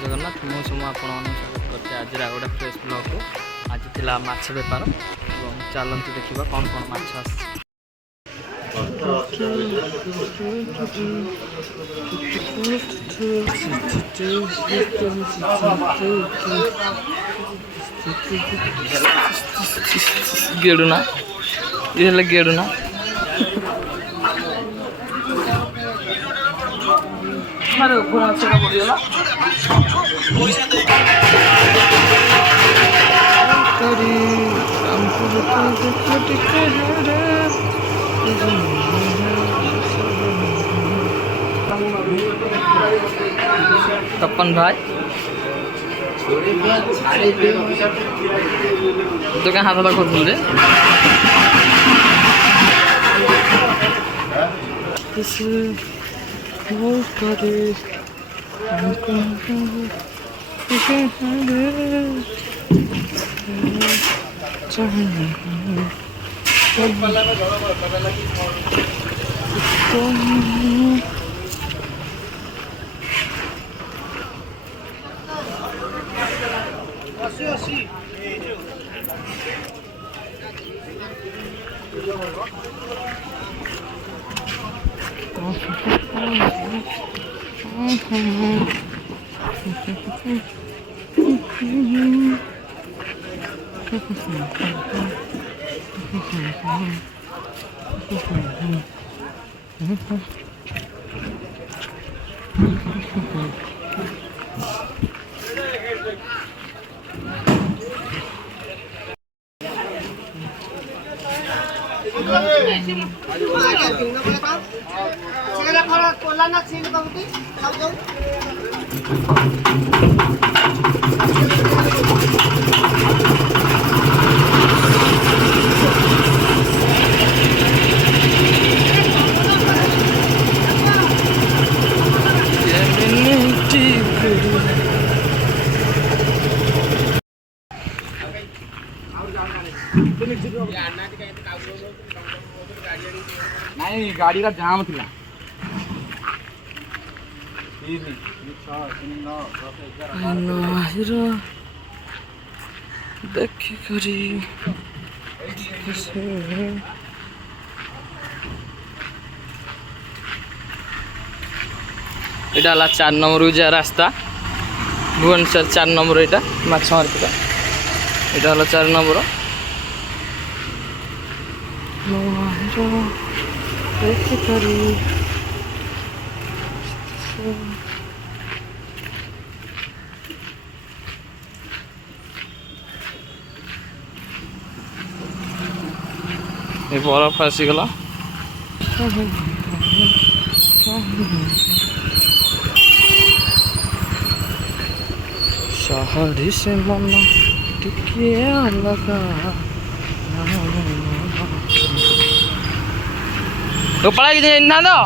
जगन्नाथ मुझे आपण स्वागत करते आज गोटे फ्रेश ब्लॉग को। आज थिला माछ बेपार चलते देखा कौन कौन माछ गेड़ुना ये गेड़ुना हमारे ऊपर अच्छा बढ़िया तपन भाई तो क्या हाथ खोल रे नहीं गाड़ी का जाम थी देखी करी एटा 4 नंबर जा रास्ता भुवनेश्वर 4 नंबर एटा माछ मार्केट एटा 4 नंबर देखी करी ये बरफ आसीगला शहरी से मन टिके लगा तो पड़ा कि ना दो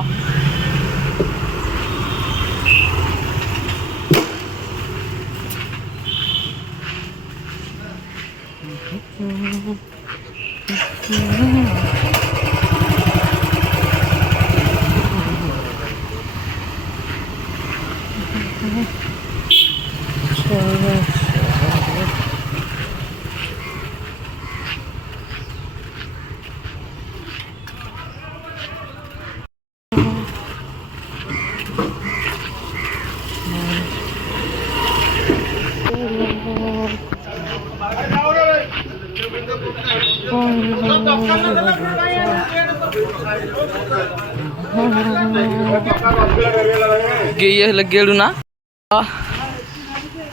ये गेड़ू ना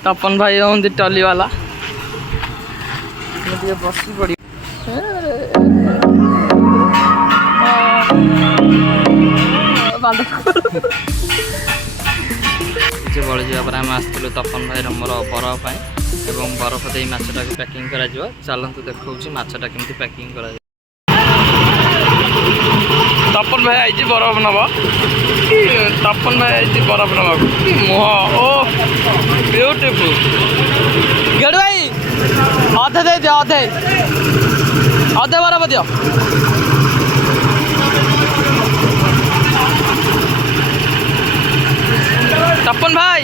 तपन भाई हूँ टली वाला बसी पड़ी बड़ी जावा आम आसलु तपन भाई मोर बरफ एवं बरफ दे माछटा को पैकिंग करा चलतु देखा माछटा केमती पैकिंग करा तपन भाई आई बरफ नब तपन भाई आई बरफ नवा मुह ओ ब्यूटीफुल गेड़ भाई अधे दे दियो अधे अधे बरफ दियो तपन भाई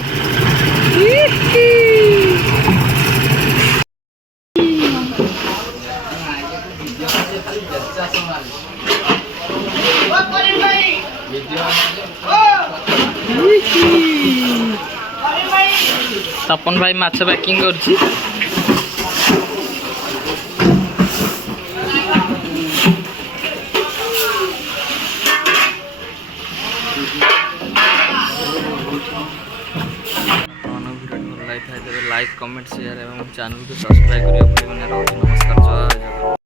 तपन भाई माछ पैकिंग करछि लाइक कमेंट शेयर एवं चैनल को सब्सक्राइब करियो। नमस्कार जय जगन्नाथ।